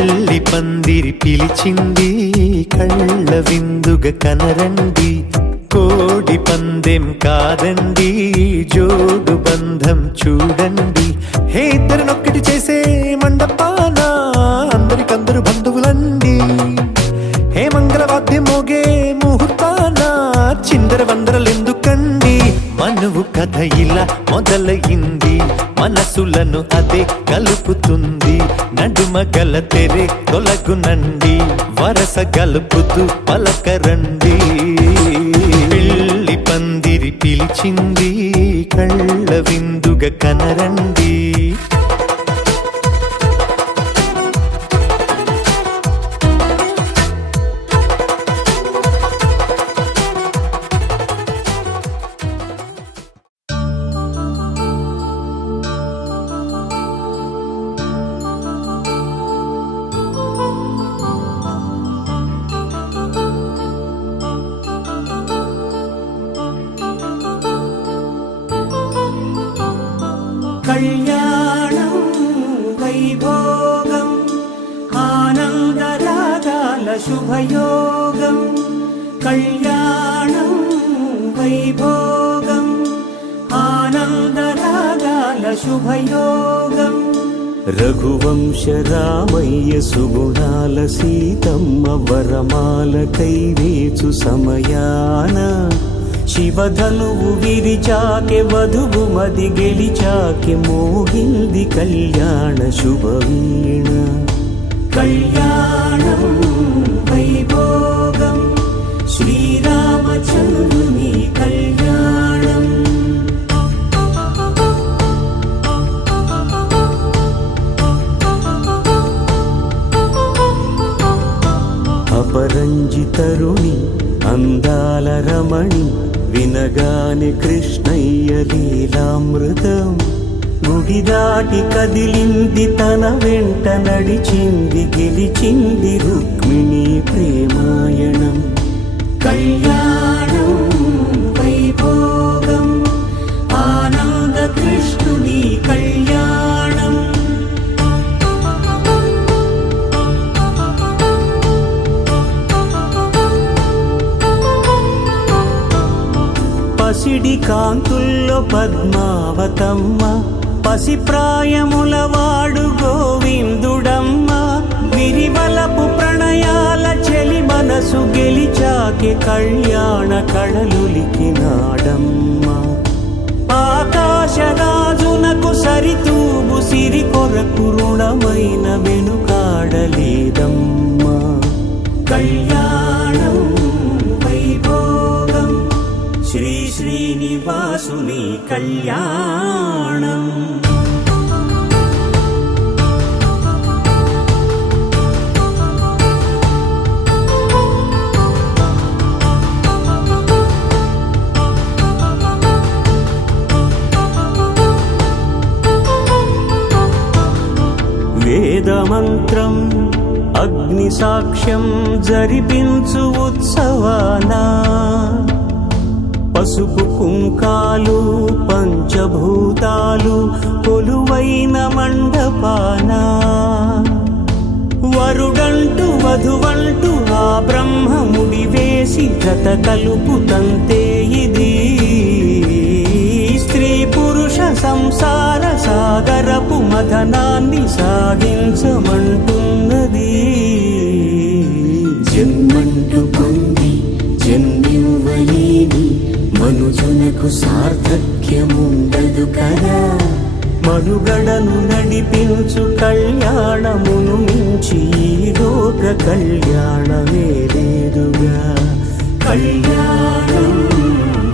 పెళ్లి పందిరి పిలిచింది, కళ్ళ విందుగా కనరండి. కోడి పందెం కాదండి, జోడు బంధం చూడండి. హే ఇద్దరినొక్కటి చేసే మండపాన అందరికందరు బంధువులండి. హే మంగళవాద్యం మోగే ముహూర్తాన చిందర వందరలెందుకండి. మనువు కథ ఇలా మొదలయింది, మనసులను అదే కలుపుతుంది. నడుమ గల తెరే తొలగునండి, వరస గలుపుతూ పలకరండి. పెళ్లి పందిరి పిలిచింది, కళ్ళ విందుగా కనరండి. కళ్యాణం వైభోగం ఆనందరాగాల శుభయోగం. కళ్యాణం వైభోగం ఆనందరాగాల శుభయోగం. రఘువంశ రామయ్య సుగుణాల సీతమ్మ వరమాల కైవేచు సమయాన శివధనువు విరిచాకె వధువు మది గెలిచాకె మోగింది కళ్యాణ శుభవీణ. కళ్యాణం వైభోగం శ్రీరామచంద్రుని కళ్యాణం. అపరంజి తరుణి అందాల రమణి వినగానే కృష్ణయ్య లీలామృతం. గుడి దాటి కదిలింది తన వెంట నడిచింది గెలిచింది రుక్మిణి ప్రేమాయణం. కళ్యాణం వైభోగం ఆనంద కృష్ణుని కళ్యాణం. పసిడి కాంతుల్లో పద్మావతమ్మ, పసిప్రాయముల వాడు గోవిందుడమ్మ. విరివలపు ప్రణయాల చెలి మనసు గెలిచాకే కళ్యాణ కళలులికినాడమ్మ. ఆకాశరాజునకు సరితూబు సిరి కొరకు రుణమైన వెనుకాడలేదమ్మ. కళ్యాణం వైభోగం శ్రీ శ్రీనివాసుని కళ్యాణం. వేదమంత్రం అగ్ని సాక్ష్యం జరిపించు ఉత్సవానా, పసుపు కుంకాలు పంచభూతాలు కొలువైన మండపాన. వరుడంటూ వధువంటూ ఆ బ్రహ్మముడి వేసి జత కలుపుతంతే ఇది. స్త్రీ పురుష సంసార సాగరపు మథనాన్ని సాగించమంటున్నది. జన్మంటూ పొంది జన్మివ్వలేని మనుజునకు సార్థక్యముండదు కదా. మనుగడను నడిపించు కళ్యాణమును మించి ఈ లోక కళ్యాణమే లేదుగా. కళ్యాణం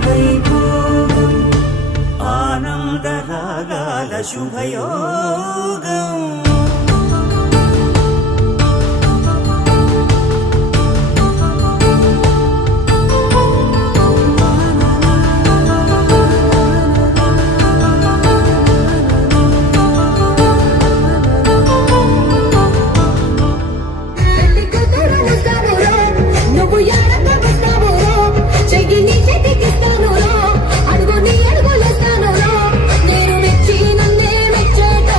వైభోగం ఆనందరాగాల శుభయోగం. అడుగు నీ అడుగులేస్తాను, నేను మెచ్చి నన్నే మెచ్చేట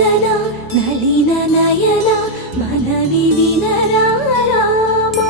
వదన నళిన నయన మనవి వినరా రామా.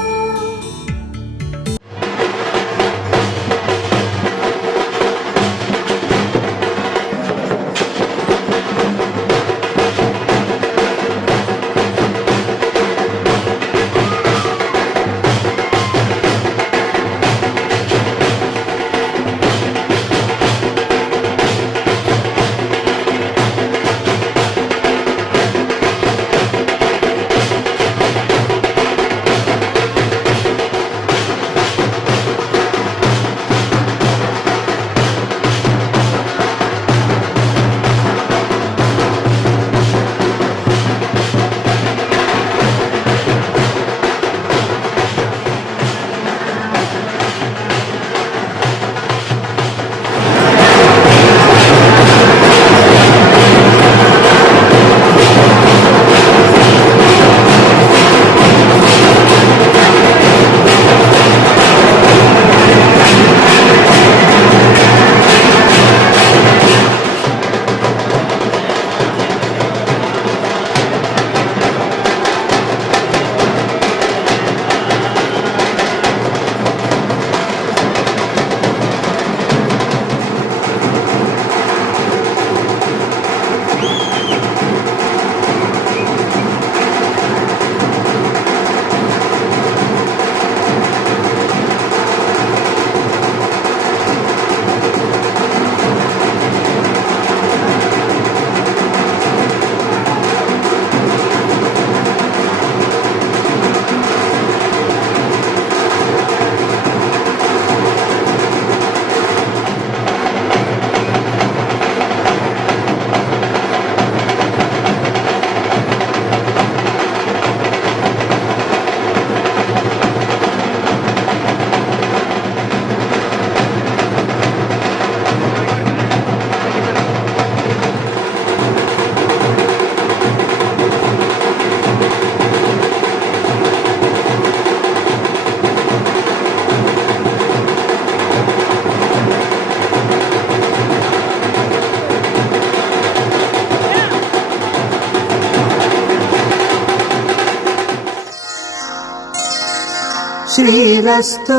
శ్రీరస్తు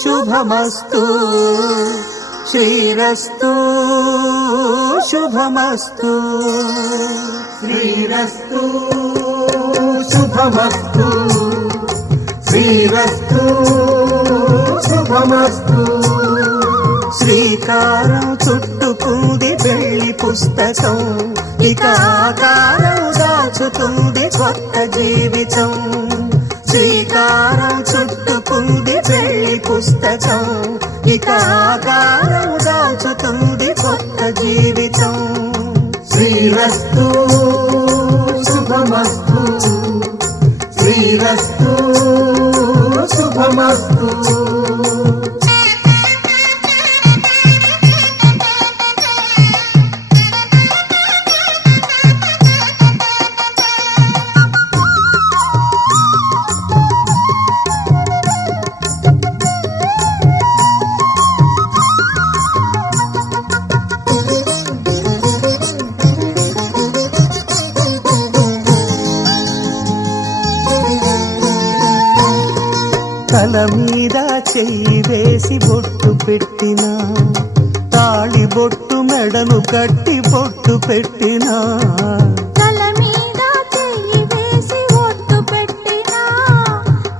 శుభమస్తు శ్రీరస్తు శుభమస్తు శ్రీరస్తు శుభమస్తు శ్రీరస్తు శుభమస్తు శ్రీకారం చుట్టుకుంది పెళ్లి పుస్తకం ఇక ఆకారం దాచుతుంది కొత్త జీవితం శ్రీకారం చుట్టుకుంది పెళ్లి పుస్తకం ఇక ఆకారం దాచుతుంది కొత్త జీవితం శ్రీరస్తు శుభమస్తు శ్రీరస్తు శుభమస్తు తల మీద చెయ్యి వేసి బొట్టు పెట్టినా తాళి బొట్టు మెడను కట్టి బొట్టు పెట్టినా తల మీద చెయ్యి వేసి బొట్టు పెట్టినా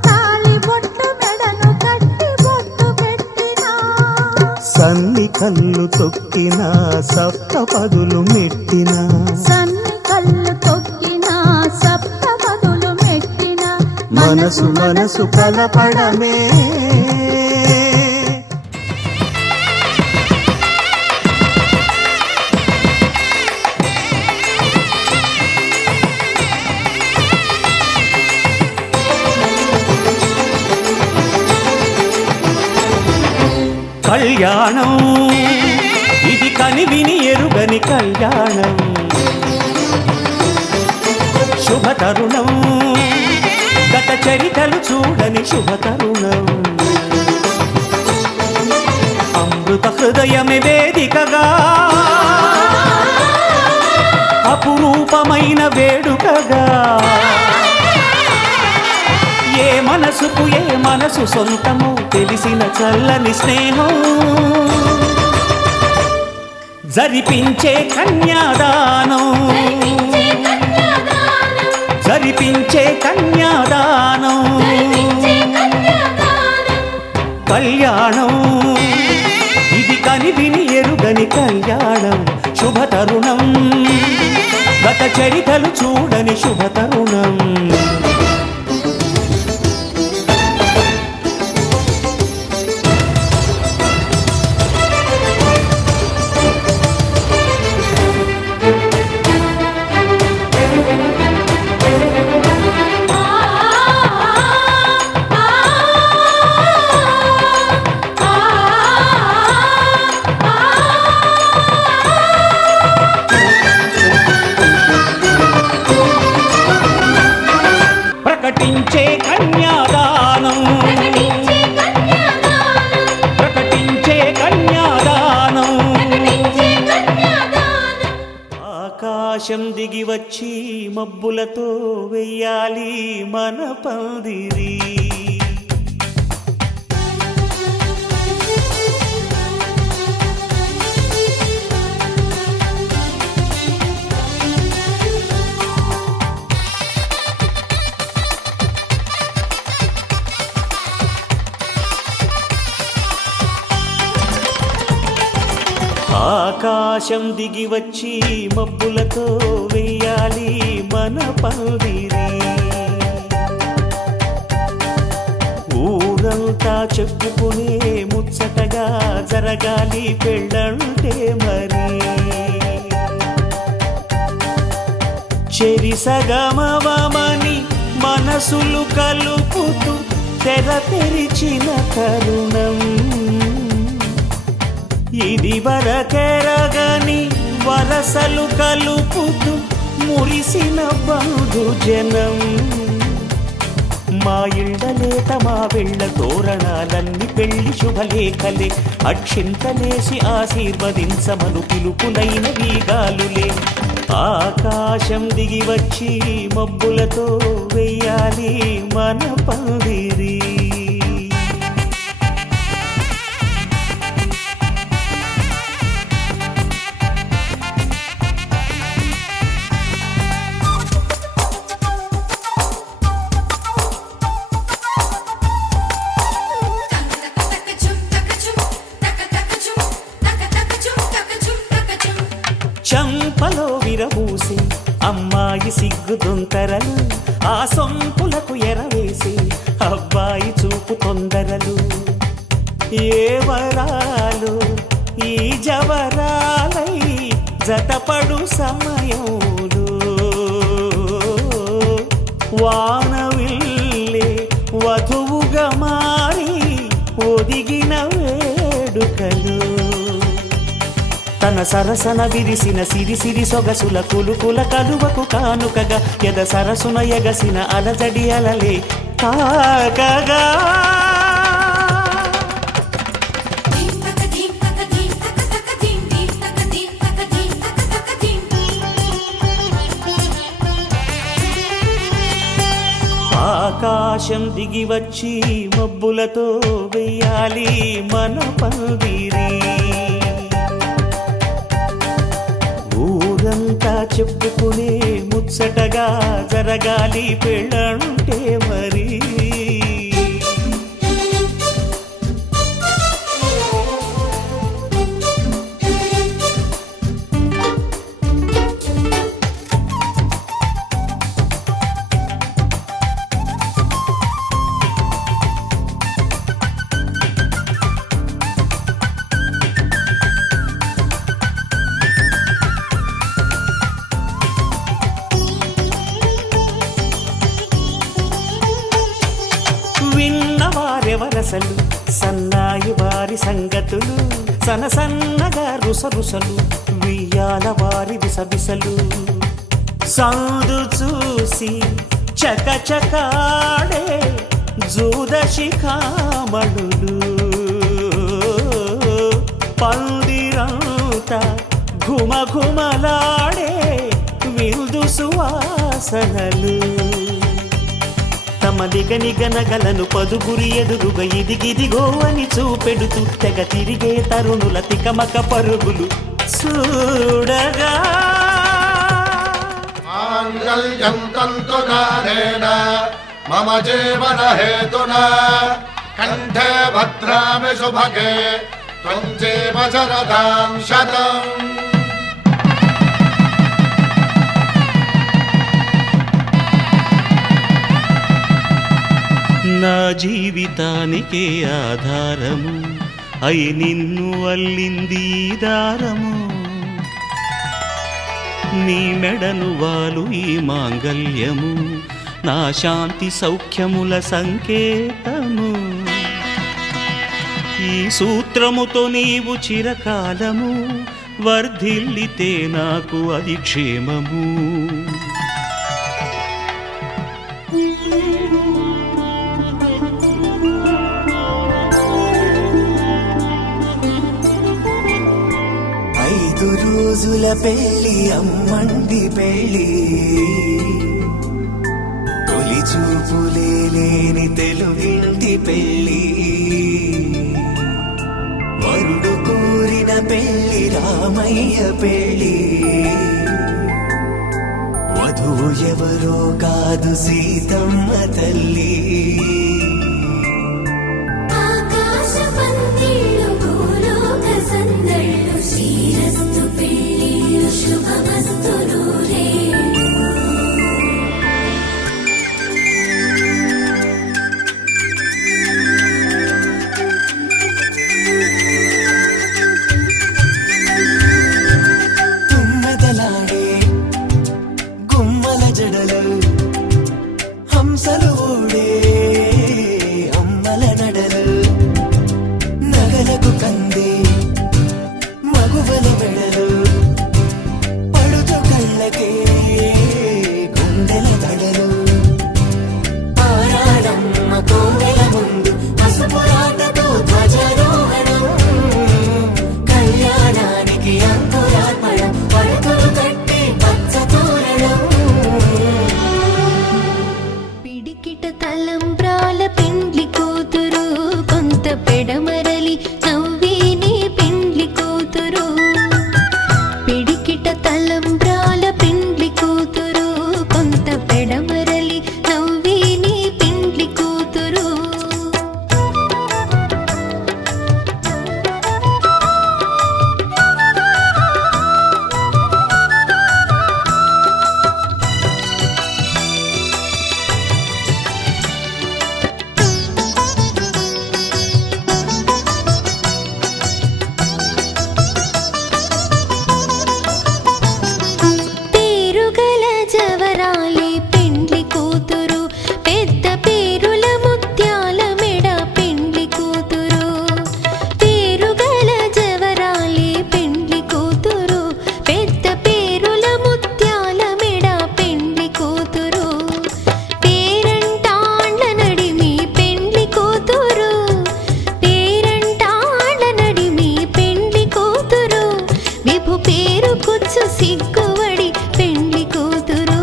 తాళి బొట్టు మెడను కట్టి బొట్టు పెట్టినా సన్ని కళ్ళు తొక్కినా సప్త పదులు మెట్టినా సన్ని కళ్ళు తొక్కినా సప్త పదులు మెట్టినా మనసు మనసు కలపడమే కళ్యాణం ఇది కనివిని ఎరుగని కళ్యాణం శుభతరుణం గత చరితలు చూడని శుభతరుణం అమృత హృదయమే వేదికగా మధురమైన వేడుకగా ఏ మనసుకు ఏ మనసు సొంతము తెలిసిన చల్లని స్నేహం జరిపించే కన్యాదానం జరిపించే కన్యాదానం కళ్యాణం ఇది కనివిని ఎరుగని కళ్యాణం శుభతరుణం గత చరితలు చూడని శుభతరుణం ప్రకటించే కన్యాదానం ప్రకటించే కన్యాదానం ఆకాశం దిగి వచ్చి మబ్బులతో వెయ్యాలి మన పందిరి ఆకాశం దిగి వచ్చి మబ్బులతో వెయ్యాలి మన పందిరి ఊరంతా చెప్పుకునే ముచ్చటగా జరగాలి పెళ్ళంటే మరి చెరిసగమవమని మనసులు కలుపుతూ తెర తెరిచిన తరుణం ఇది వరకెరగని వరసలు కలుపుతూ మురిసిన బంధుజనం మా ఇళ్ళలేత మా వెళ్ళ తోరణాలన్నీ పెళ్లి శుభలేఖలే అక్షింతలేసి ఆశీర్వదించమను పిలుపులైన వీగాలులే ఆకాశం దిగి వచ్చి మబ్బులతో వెయ్యాలి మన పందిరి చంపలో విరబూసి అమ్మాయి సిగ్గు దొంతరలు ఆ సొంపులకు ఎరవేసి అబ్బాయి చూపు తొందరలు ఏ వరాలు ఈ జవరాలై జతపడు సమయంలో వానవిల్లే వధువుగా మారి ఒదిగిన వేడుకలు తన సరసన విరిసిన సిరిసిరి సొగసుల కులుకుల కలువకు కానుకగా ఎద సరసున ఎగసిన అలజడి అలలే కాకగా ఆకాశం దిగి వచ్చి మబ్బులతో వెయ్యాలి మన పందిరి ఊరంతా చెప్పుకునే ముచ్చటగా జరగాలి పెళ్ళంటే మరి విన్నవారెవరసలు సన్నాయి వారి సంగతులు సనసన్నగా రుసరుసలు వియ్యాల వారి విసవిసలు సందు చూసి చకచకాడే జూదశిఖామణులు పందిరంతా ఘుమఘుమలాడే విందు సువాసనలు తమ నిగనగలను పదుగురి ఎదురుగా ఇదిగిదిగో అని చూపెడుతూ తెగ తిరిగే తరుణుల తికమక పరుగులు చూడగా మాంగళ్యం తంతునానేన మమ జీవన హేతునా కంఠే భద్రామి శుభగే త్వం జీవ శరదాం శతం. నా జీవితానికే ఆధారము అయి నిన్ను అల్లింది ఈ దారము నీ మెడను వాలు ఈ మాంగల్యము నా శాంతి సౌఖ్యముల సంకేతము ఈ సూత్రముతో నీవు చిరకాలము వర్ధిల్లితే నాకు అది క్షేమము. ఐదు రోజుల పెళ్లి అమ్మండి పెళ్లి తొలి చూపులే లేని తెలుగింటి పెళ్లి వరుడు కోరిన పెళ్లి రామయ్య పెళ్లి వధువు ఎవరో కాదు సీతమ్మ తల్లి. ఆకాశ పందిళ్ళు భూలోక సందళ్ళు శ్రీరస్తు పెళ్ళిళ్ళు శుభమస్తు నూరేళ్ళు. తుమ్మెదలాడే గుమ్మల జడలు హంసలు ఓడే అమ్మల నడలు నగలకు కందే మగువల వెడలు పడుతు కళ్ళకే గుండెల దడలు ఆరాడమ్మ కోవెల ముందు పసుపురాటతో ధ్వజారోహణం కళ్యాణానికి అంకురార్పణం పడకలు కట్టి పచ్చ తోరణం. పిడికిట తలంబ్రాల పెండ్లి కూతురు కొంత పెడమరలి నవ్విని పెండ్లి కూతురు. పిడికిట తలంబ్రాల పెండ్లి కూతురు కొంత పెడమరలి నవ్విని పెండ్లి కూతురు. పేరుగల జవరాలి పెండ్లి కూతురు పెద్ద పేరుల ముత్యాల మెడ పెండ్లి కూతురు. పేరుగల జవరాలి పెండ్లి కూతురు పెద్ద పేరుల ముత్యాల మెడ పెండ్లి కూతురు. పేరంటాండ్ల నడిమి పెండ్లి కూతురు పేరంటాండ్ల నడిమి పెండ్లి కూతురు. విభు పేరు కుచ్చు సిగ్గువడి పెండ్లి కూతురు.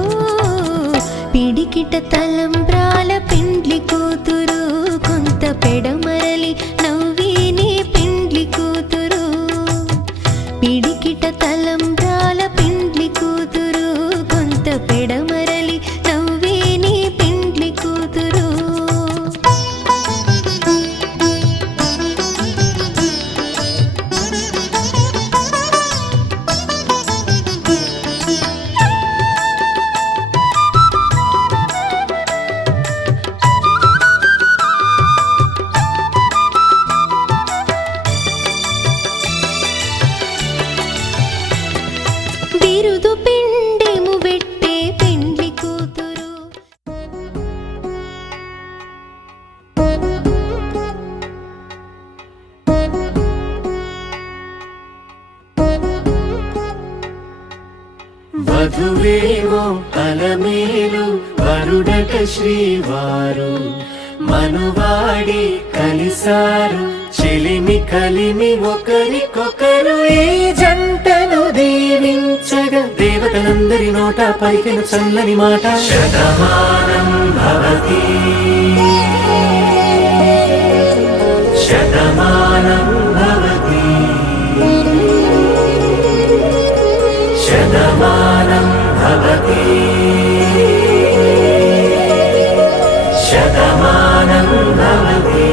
పిడికిట తలంబ్రాల పెండ్లి కూతురు కొంత పెడమరలి నవ్విని పెండ్లి కూతురు. పిడికిట తలంబ్రాల పెండ్లి కూతురు కొంత పెడమరలి నవ్విని పెండ్లి కూతురు. బిరుదు పిండెము వెట్టే పెండ్లి కూతురు. వధువేమో అలమేలు వరుడట శ్రీవారు మనువాడి కలిసారు చెలిమి కలిమి ఒకరికొకరు ఈ జంటను దీవించగా దేవతలందరి నోట పలికిన చల్లని మాట శతమానం భవతి శతమానం భవతి శతమానం భవతి శతమానం భవతి.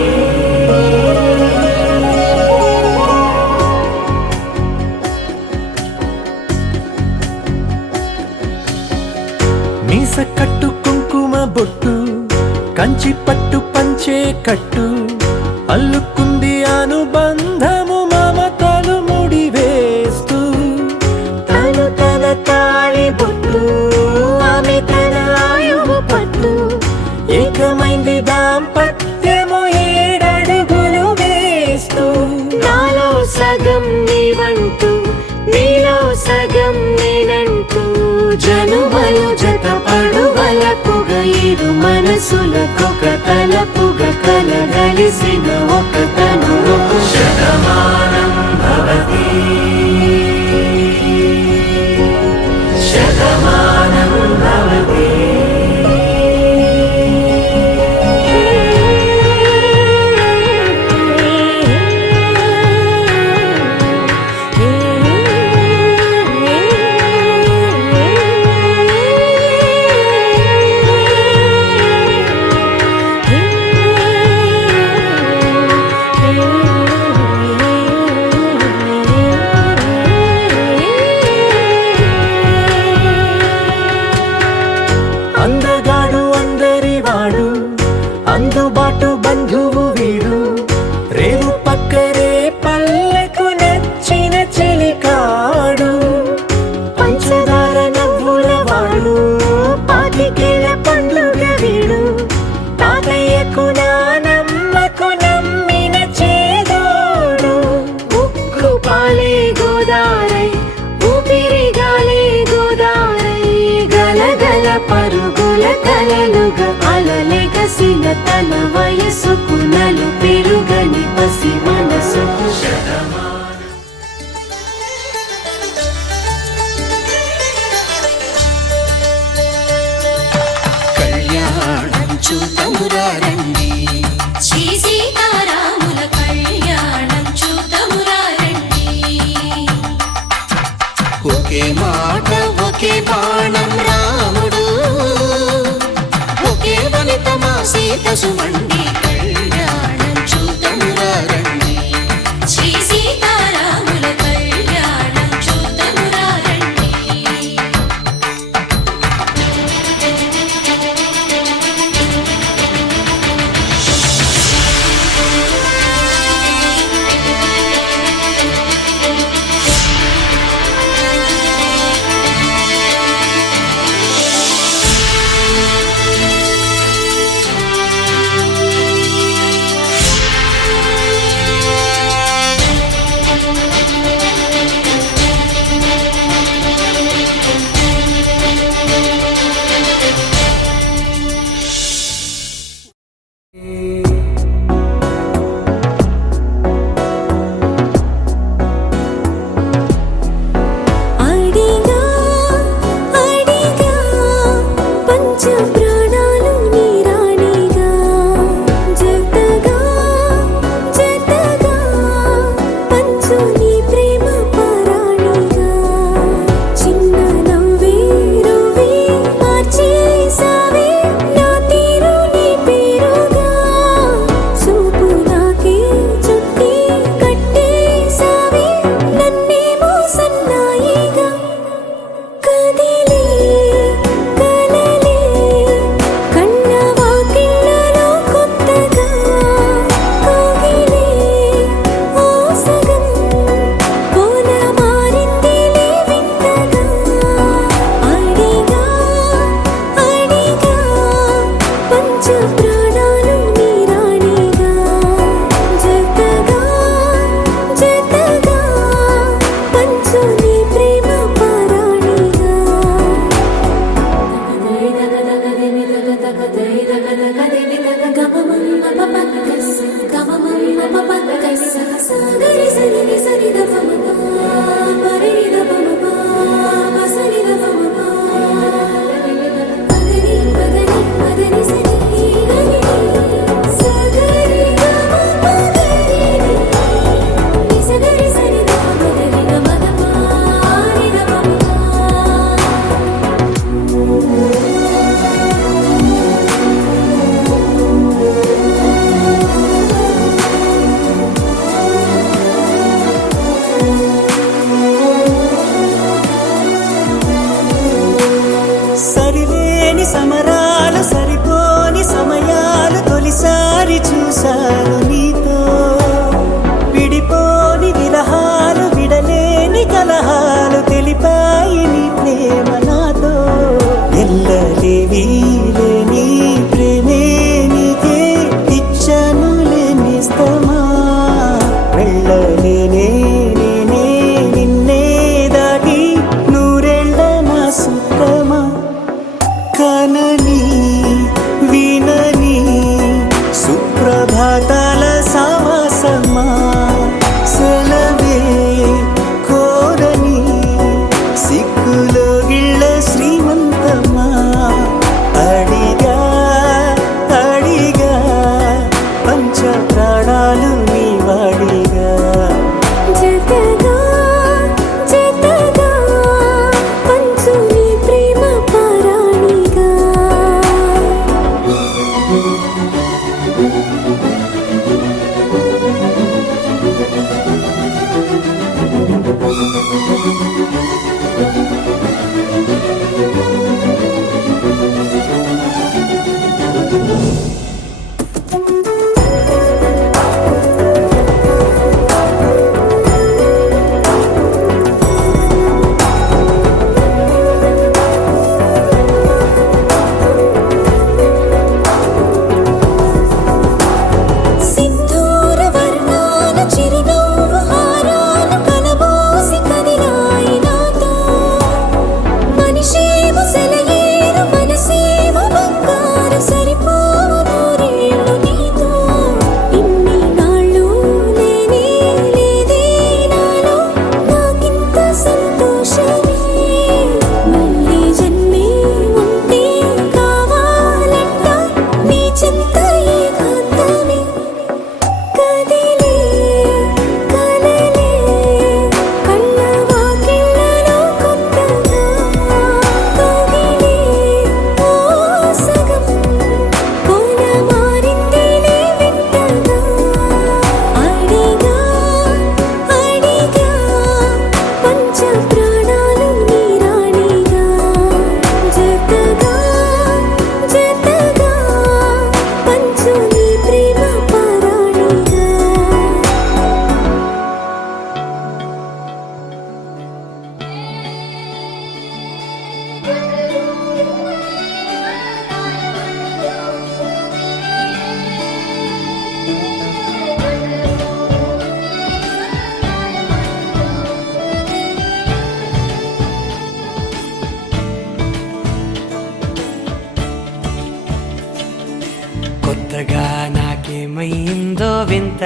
మీస కట్టు కుంకుమ బొట్టు కంచి పట్టు పంచే కట్టు అల్లుకుంది అనుబంధము మమతలు ముడివేస్తూ తను తన తాళి బొట్టు ఆమె తన ఆయువు పట్టు ఏకమైంది దాంపత్యము 7 అడుగులు వేస్తూ నాలో సగం నీవంటూ నీలో సగం నేనంటూ జనుమలు జత పడువలపుగ ఇరు మనసులకొక తలపుగ కలగలిసిన ఒక తను శతమానం భవతి శతమానం భవతి. అందగాడు అందరివాడు అందుబాటు బంధువు వీడు రేవు పక్కరే పల్లెకు నచ్చిన చెలికాడు పంచదార నవ్వుల వాడు పాతికేల పండుగ వీడు తాతయ్యకు నానమ్మకు నమ్మిన చేదోడు ఉక్కు పాలే గోదారై ఊపిరి గాలే గోదారై గలగల పరుగుల కలలుగా అలలెగసిన తన వయసుకు నలు పెరుగని పసి మనసుకు కళ్యాణం చూతమురారండి శ్రీ సీతారాముల కళ్యాణం చూతమురారండి ఒకే మాట ఒకే బాణం రాముడు ఒకే వనిత మా సీత సుమండి కళ్యాణం చూతమురారండి శ్రీ సీతారాముల కళ్యాణం చూతమురారండి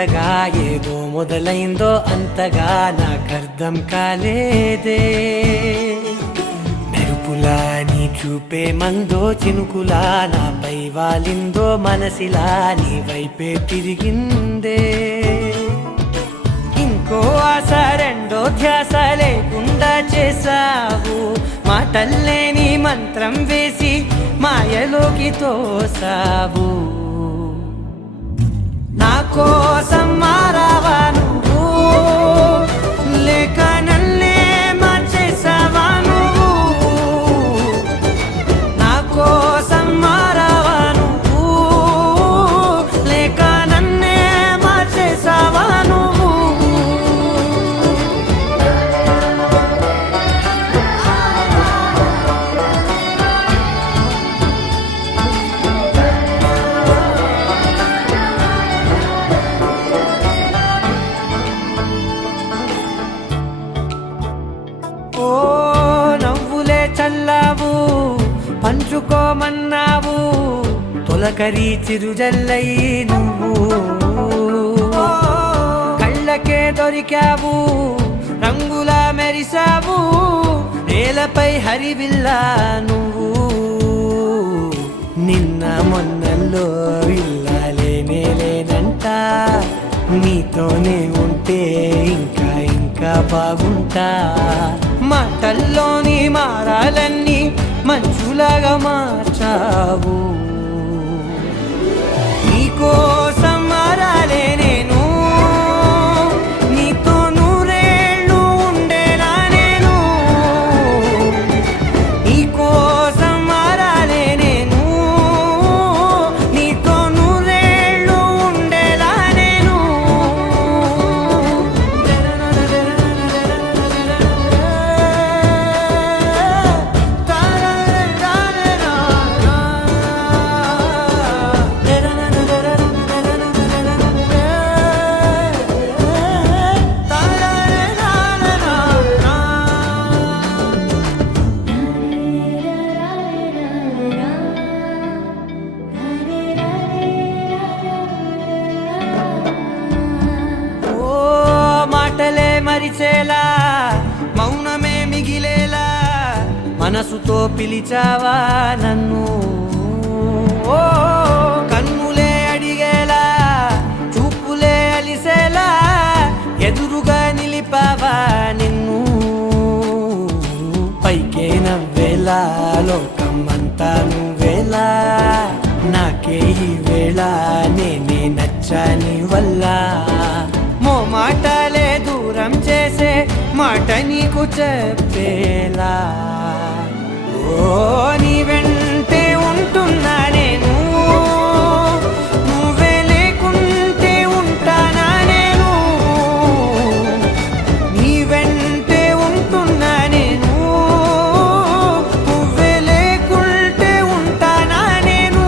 కొత్తగా ఏదో మొదలైందో అంతగా నాకర్థం కాలేదే మెరుపులా నీ చూపే మందో చినుకులా నాపై వాలిందో మనసిలా నీ వైపే తిరిగిందే ఇంకో ఆశ రెండో ధ్యాస లేకుండా చేసావు మాటల్లే నీ మంత్రం వేసి మాయలోకి తోసావు నా కోసం మారావా నువ్వు లేక నన్నే మార్చేసావా నువ్వు నా కోసం మారావా నువ్వు లేక నన్నే మార్చేసావా నువ్వు ఓ నవ్వులే చల్లావు పంచుకోమన్నావు తొలకరి చిరుజల్లై నువ్వు కళ్ళకే దొరికావు రంగులా మెరిసావు నేలపై హరివిల్లా నువ్వు నిన్న మొన్నల్లో ఇల్లాలేనే లేనంట నీతోనే ఉంటే ఇంకా ఇంకా బాగుంటా మాటల్లోని మారాలన్నీ మంచులాగా మార్చావు నీకోసం మారాలే నేను నీతో నూరేళ్ళు ఉండేలా నేను నీకోసం మారాలే నేను నీతో నూరేళ్ళు ఉండేలా నేను ఓ మాటలే మరిచేలా మౌనమే మిగిలేలా మనసుతో పిలిచావా నన్ను ఓ కన్నులే అడిగేలా చూపులే అలిసేలా ఎదురుగా నిలిపావా నిన్ను పైకే నవ్వేలా లోకమంతా నువ్వేలా నాకే ఈ వేళ నేనే నచ్చాని వల్ల మాటలే దూరం చేసే మాట నీకు చెప్పేలా ఓ నీ వెంటే ఉంటున్నా నేను నువ్వే లేకుంటే ఉంటానా నేను నీ వెంటే ఉంటున్నా నేను నువ్వే లేకుంటే ఉంటానా నేను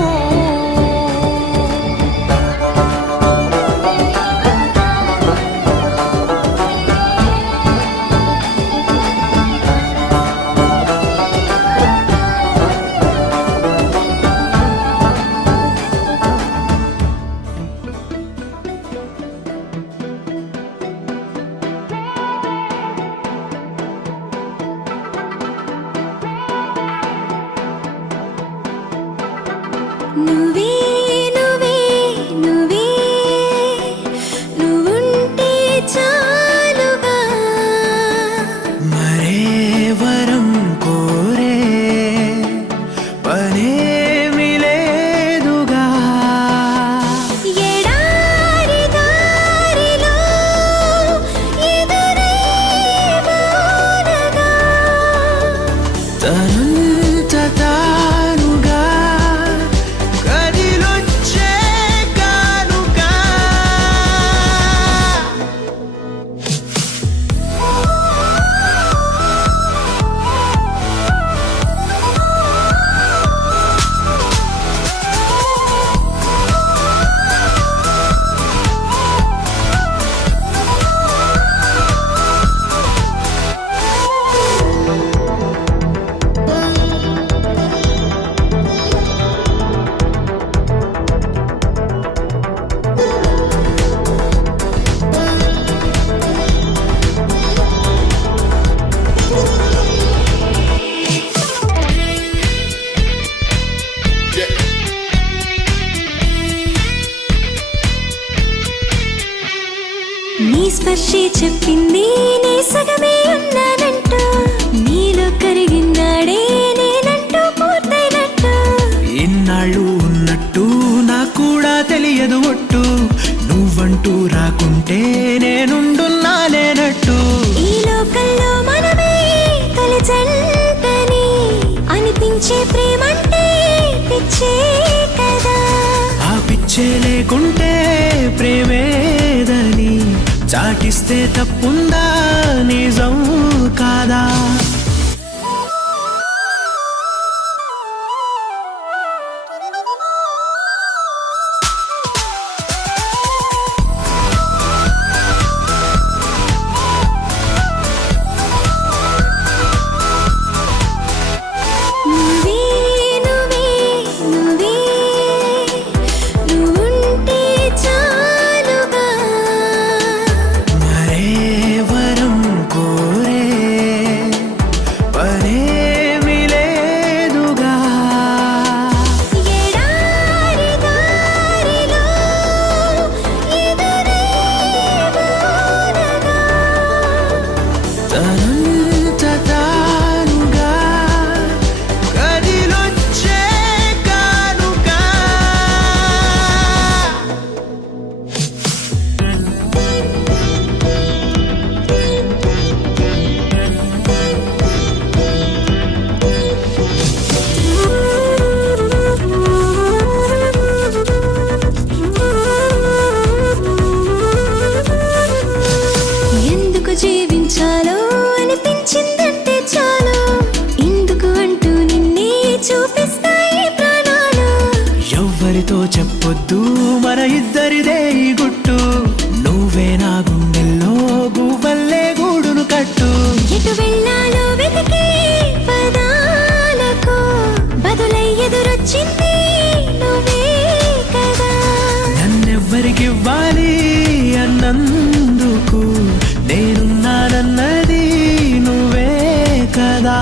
నీ స్పర్శే చెప్పింది నీ సగమే ఉన్నానంటూ నీలో కరిగినాడే నేనంటూ పూర్తయినట్టు ఇన్నాళ్ళు ఉన్నట్టు నాకు కూడా తెలియదు ఒట్టు నువ్వంటూ రాకుంటే నేనుండున్నా లేనట్టు ఈ లోకల్లో మనమే తొలి జంటని అనిపించే ప్రేమంటే పిచ్చే కదా ఆ పిచ్చే లేకుంటే ప్రేమేదని చాటిస్తే తప్పుందా నిజం కాదా నువ్వే నువ్వే నువ్వే నువ్వుంటే చాలుగా మరే వరం కోరే పనేమి లేదుగా ఎడారి దారిలో ఎదురే వానగా తనంత తానుగా కదిలొచ్చే కానుగా ఎందుకు జీవించాలో అనిపించిందంటే చాలు ఇందుకు అంటూ నిన్నే చూపిస్తాయి ప్రాణాలు ఎవ్వరితో చెప్పొద్దు మన ఇద్దరిదే ఈ గుట్టు నువ్వే నా గుండెల్లో గువ్వల్లే గూడును కట్టు ఎటు వెళ్ళాలో వెతికే పదాలకు బదులై ఎదురొచ్చింది నువ్వే కదా నన్నెవ్వరికివ్వాలి అన్నందుకు నేనున్నానన్నది నువ్వే కదా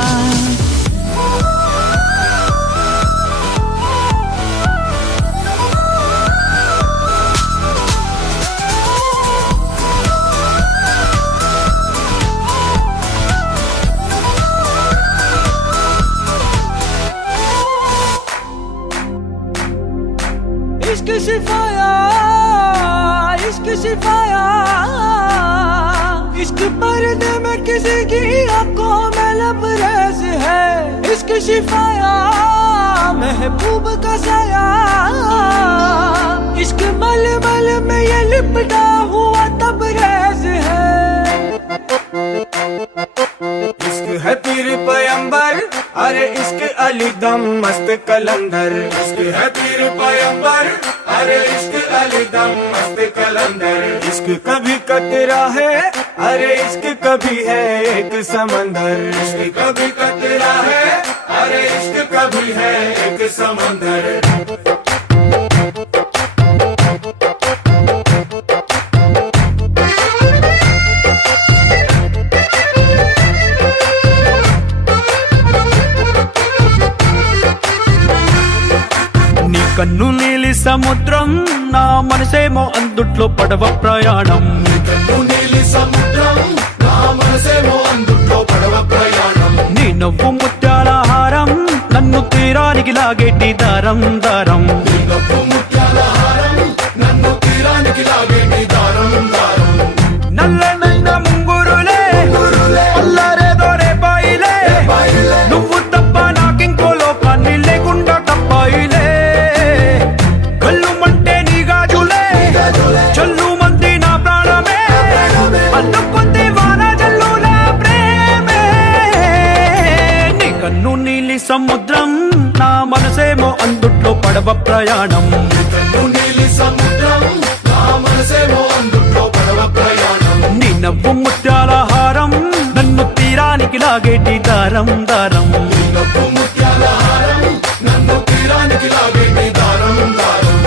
इश्क सिफाया इश्क पर्दे में किसी की आंखों में लबरेज है इश्क शिफाया महबूब का साया इश्क मल मल में ये लिपटा हुआ तबरेज है इश्क है पीर पैगंबर अरे इश्क अली दम मस्त कलंदर इश्क है पीर पैगंबर अरे इश्क अली दम मस्त कलंदर इश्क कभी कतरा है अरे इश्क कभी है एक समंदर इश्क कभी कतरा है अरे इश्क कभी है एक समंदर నీ కన్ను నీలి సముద్రం నా మనసేమో అందుట్లో పడవ ప్రయాణం నీలి సముద్రం నా మనసేమో అందుట్లో పడవ ప్రయాణం నీ నవ్వు ముత్యాల హారం నన్ను తీరానికి లాగేటి దారం దారం నవ్వు ముత్యాల హారం నన్ను తీరానికి లాగేటి దారం దారం నల్లనైన ముంగురులే అల్లారేదో రేపాయిలే నువ్వు తప్ప నాకింకో లోకాన్ని లేకుండా తప్పాయిలే కళ్ళు మంటే నీ గాజులే చల్లు మంది నా ప్రాణమే అల్లుకుంది వాన జల్లుల ప్రేమే నీ కన్ను నీలి సముద్రం నా మనసేమో అందుట్లో పడవ ప్రయాణం నీలి సముద్రం నా మనసేమో అందుట్లో పడవ ప్రయాణం నీ నవ్వు ముత్యాల హారం నన్ను తీరానికి లాగేటి దారం దారం నవ్వు ముత్యాల హారం నన్ను తీరానికి లాగేటి దారం దారం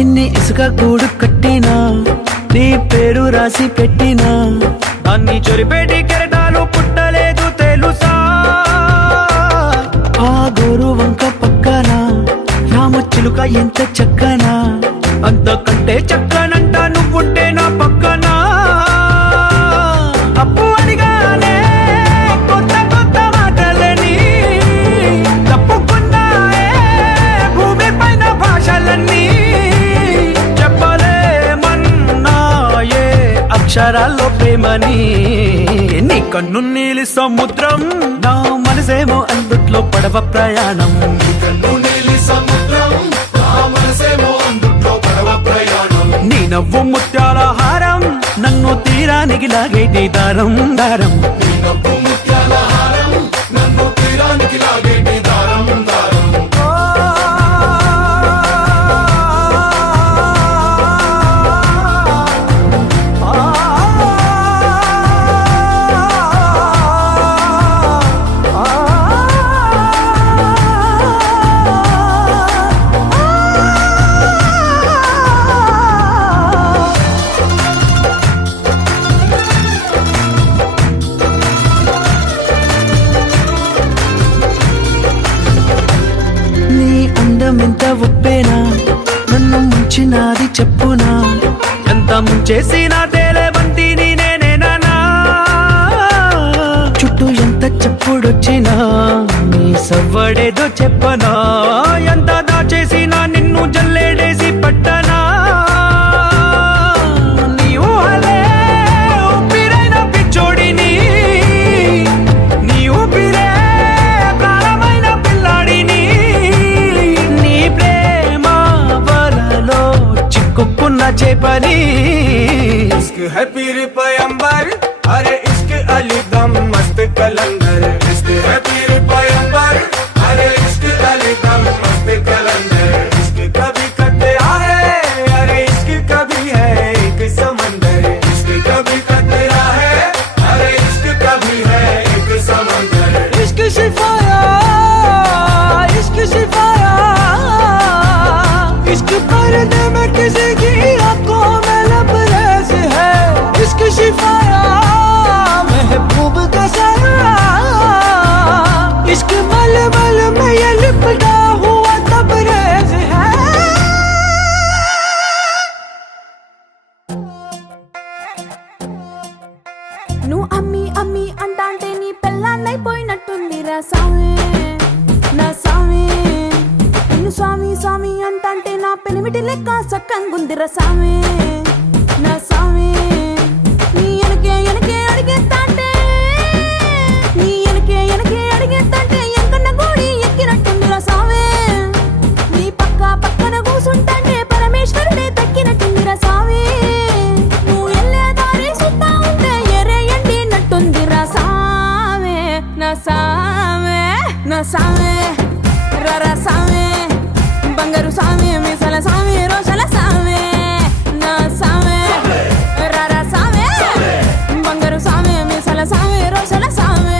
చిన్ని ఇసుక గూడు కట్టినా నీ పేరు రాసి పెట్టినా దాన్ని చొరిపేటి కెరటాలు పుట్టలేదు తెలుసా ఆ గోరు వంక పక్కన రామచిలుక ఎంత చక్కనా అంతకంటే చక్కనంట నువ్వుంటే నా పక్కన అప్పు అడిగానే కొత్త కొత్త మాటలని తప్పుకున్నాయే భూమి పైన భాషలన్నీ చెప్పలేమన్నాయే అక్షరాల్లో ప్రేమని నీ కన్ను నీలి సముద్రం నా మనసేమో అందుట్లో పడవ ప్రయాణం కన్ను నీలి సముద్రం నా మనసేమో అందుట్లో పడవ ప్రయాణం నీ నవ్వు ముత్యాల హారం నన్ను తీరానికి లాగేటి దారం దారం నీ నవ్వు ముత్యాల హారం నన్ను తీరానికి లాగేటి దారం దారం నీ అందమెంత ఒప్పేనా నన్ను ముంచినాది చెప్పునా ఎంత ముంచేసినా తేలేవంతి నేనేనా చుట్టూ ఎంత చెప్పుడొచ్చినా నీ సవ్వడేదో చెప్పనా ఎంత దాచేసినా నిన్ను జల్లేడేసి పట్టనా నీ ఊహలే ఊపిరైన పిచ్చోడిని నీ ఊపిరే ప్రాణమైన పిల్లాడిని నీ ప్రేమ వలలో చిక్కుకున్న చేపని इश्क है पीर पैगंबर अरे इश्क अली दम मस्त कलंदर इश्क है पीर पैगंबर अरे इश्क अली दम मस्त कलंदर इश्क कभी कतरा है अरे इश्क कभी है एक समंदर इश्क कभी कतरा है अरे इश्क कभी है एक समंदर इश्क शिफाया इश्क शिफाया इश्क पर्दे में किसी की आंखों में लबरेज है इश्क शिफाया महबूब का साया इश्क मलमल में ये लिपटा हुआ तबरेज है నువ్వు అమ్మి అమ్మి అంటాంటే నీ పెళ్ళాన్నైపోయినట్టుంది రా సామి నా సామి నిన్ను స్వామి స్వామి అంటాంటే నా పెనిమిటి లెక్క సక్కంగుంది రా సామి నా సామి నీ ఎనకే ఎనకే అడిగేస్తాంటే నీ ఎనకే ఎనకే అడిగేస్తాంటే ఎంకన్న గోడి ఎక్కినట్టుంది రా సామి నీ పక్క పక్కన కూసుంటాంటే పరమేశ్వరుడే దక్కినట్టుంది రా సామి నువ్వు ఎల్లే దారి సుత్తా ఉంటే ఎరే ఎండినట్టుంది రా సామి నా సామి నా సామి రరా సామి బంగారు సామి మిసల సామి రోషల సామి నా సామి రరా సామి బంగారు సామి మిసల సామి రోషల సామి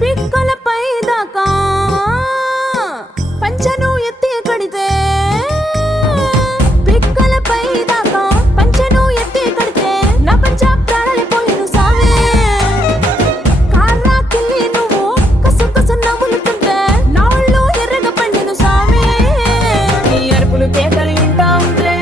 పిక్కలపై దాకా పంచను ఎత్తి కడితే పిక్కలపై దాకా పంచను ఎత్తి కడితే నా పంచ ప్రాణాలిపోయిను సామే కాళ్ళకిల్లి నువ్వు కసు కసు నవ్వులుతుంటే నా ఒళ్ళు ఎర్రగా పండిను సామే నీ అరుపులు కేకలు వింటా ఉంటే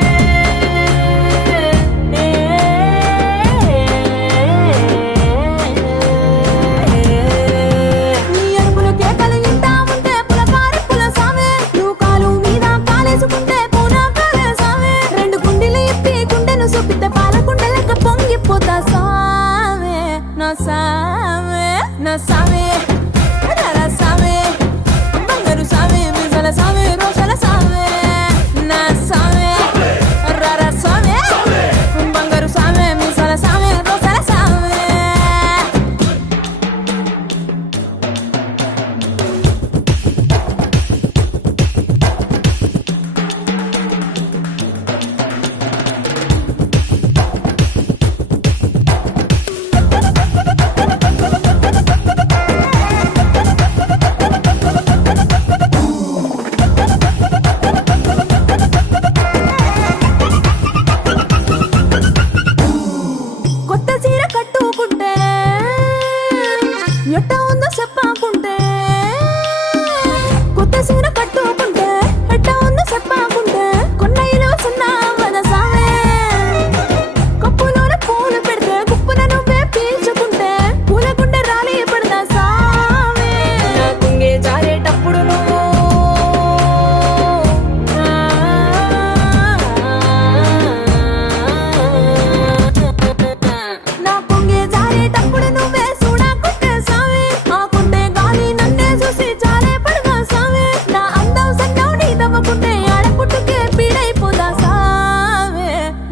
నీ అరుపులు కేకలు వింటా ఉంటే పులకారి పుల సామే నువ్వు కాలు మీద కాలేసుకుంటే పూనా కాలే సామే రెండు గుండెలు ఎత్తి గుండెను చూపితే పాల గుండెలక పొంగిపోతా సామే నా సామే నా సామే రరా సామే బంగారు సామే మిసల సామే రోషల సామే నా సామే రరా సామే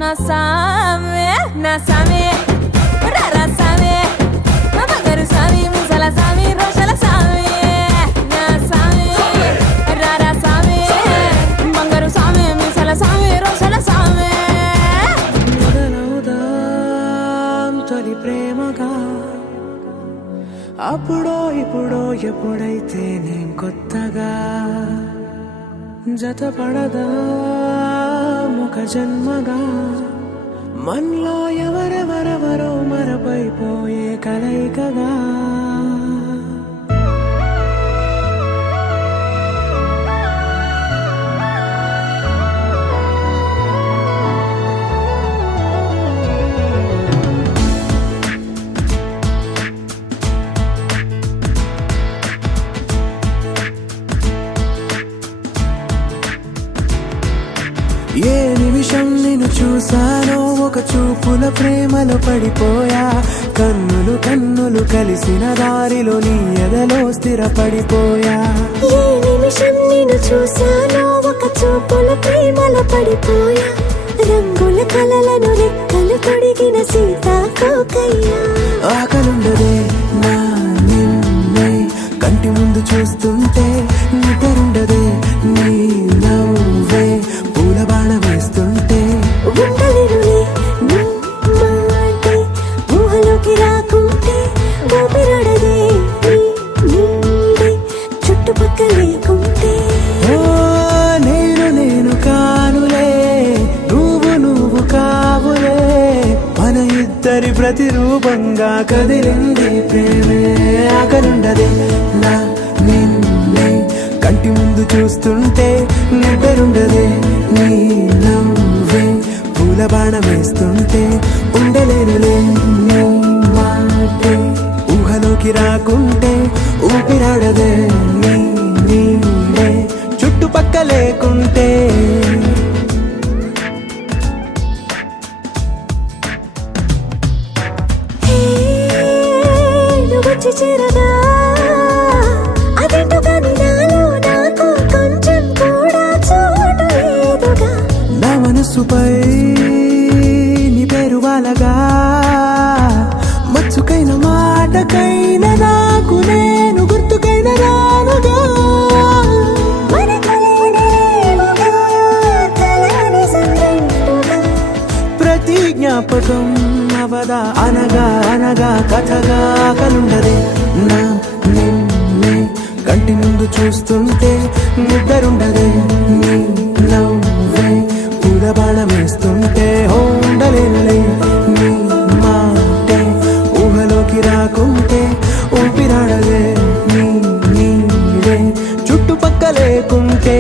నా సామే నా సామే రారా సామే మా బంగారు సామి ముసల సామి రోషల సామి నా సామి రారా సామి బంగారు సామి ముసల సామి రోషల సామి మొదలవుదాం తొలి ప్రేమగా అప్పుడో ఇప్పుడో ఎప్పుడైతే నేను కొత్తగా జతపడదా ఒక జన్మగా మనలో ఎవరెవరెవరో మరపైపోయే కలయికగా ఏ నిమిషం నిన్ను చూసానో ఒక చూపుల ప్రేమలో పడిపోయా కన్నులు కన్నులు కలిసిన దారిలో నీ ఎదలో స్థిరపడిపోయా ఏ నిమిషం నేను చూశానో ఒక చూపుల ప్రేమలో పడిపోయా రంగుల కలలను రెక్కలు తొడిగిన సీతాకోకయ్యా ఆకలుండదే నా నిన్నే కంటి ముందు చూస్తుంటే నిద్రుండదే నీ నవ్వే పూల బాణ వేస్తుంటే ఉండలేనులే నీ మాటే ఊహలోకి రాకుంటే ఊపిరాడదే నీ నీడే చుట్టుపక్కల లేకుంటే ఓ నేను కానులే నువ్వు కావులే మన ఇద్దరి ప్రతిరూపంగా కదిలింది ప్రేమే ఆకలుండదే నా నిన్నే కంటి ముందు చూస్తుంటే నిద్రుండదే నీ నవ్వే పూల బాణ వేస్తుంటే ఉండలేనులే నీ మాటే ఊహలోకి రాకుంటే ఊపిరాడదే నీ నీడే చుట్టుపక్క లేకుంటే వచ్చి చేరగా అదేంటో కానీ నాలో నాకు కొంచెం కూడా చోటు లేదుగా నా మనసుపై నీ పేరు వాలగా మచ్చుకైన మాటకైన నాకు నేను గుర్తుకైన రానుగా మనకలేనిలేవుగా కలని సంగంటుగా ప్రతి జ్ఞాపకం అవదా అనగా అనగా కథగా కలుండదే నా నిన్నే కంటి ముందు చూస్తుంటే నిద్రుండదే నీ నవ్వే పూల బాణ వేస్తుంటే ఉండలేనులే నీ మాటే ఊహలోకి రాకుంటే ఊపిరాడదే నీ నీడే చుట్టుపక్క లేకుంటే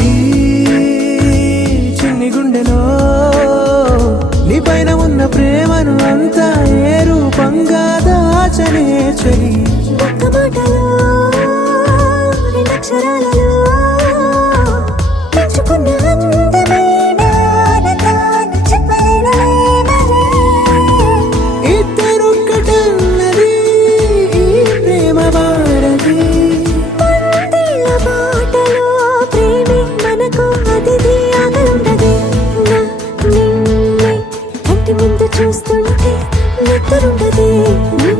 ఈ చిన్ని గుండెలో నీ పైన ఉన్న ప్రేమను అంతా ఏ రూపంగా దాచనే చెలి ఒక్క మాటలో రెండక్షరాలలో పెంచుకున్న అందమైన ఆనందాన్ని చెప్పలేనులే మరి. ఇద్దరొక్కటన్నది ఈ ప్రేమ వారది పందిళ్ళ బాటలో ప్రేమే మనకు అతిథి ఆగలుండదే నా నిన్నే కంటి ముందు చూస్తుంటే నిద్రుండదే నీ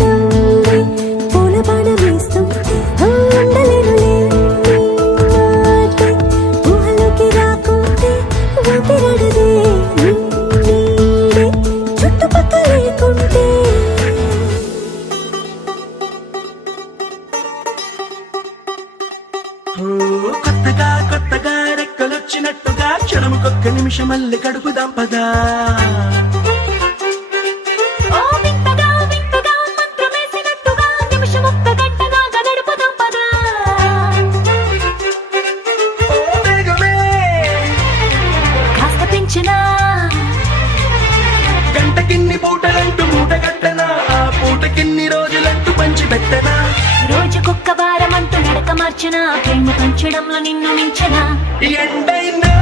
నవ్వే పూల బాణ వేస్తుంటే ఉండలేనులే నీ మాటే ఊహలోకి రాకుంటే ఊపిరాడదే నీ నీడే చుట్టుపక్క లేకుంటే కొత్తగా కొత్తగా రెక్కలొచ్చినట్టుగా క్షణముకొక్క నిమిషం మళ్ళీ గడుపుదాం పదా ఓ వింతగా వింతగా మంత్రమేసినట్టుగా నిమిషం ఒక్క గంటగా గడుపుదాం పదా కాస్త పెంచినా గంటకిన్ని పూటలంటూ మూటగట్టనా ఆ పూటకిన్ని రోజులంటూ పంచి పెట్టనా రోజుకొక్క వారం అంటూ నడక మార్చిన ప్రేమ పంచడంలో నిన్ను మించనా ఎండైనా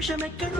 నిమిషం ఎక్కడ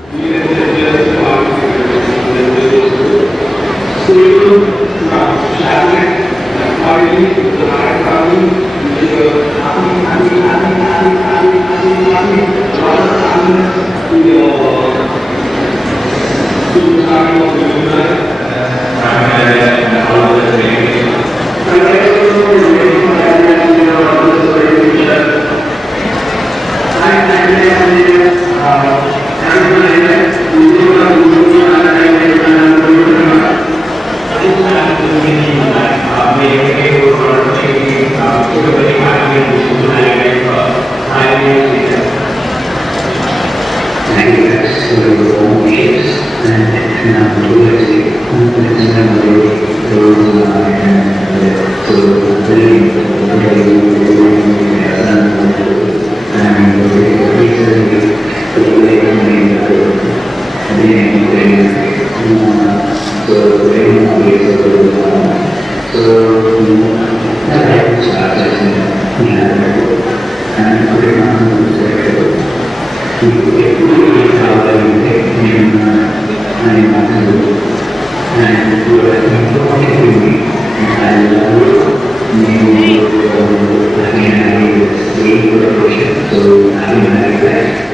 So,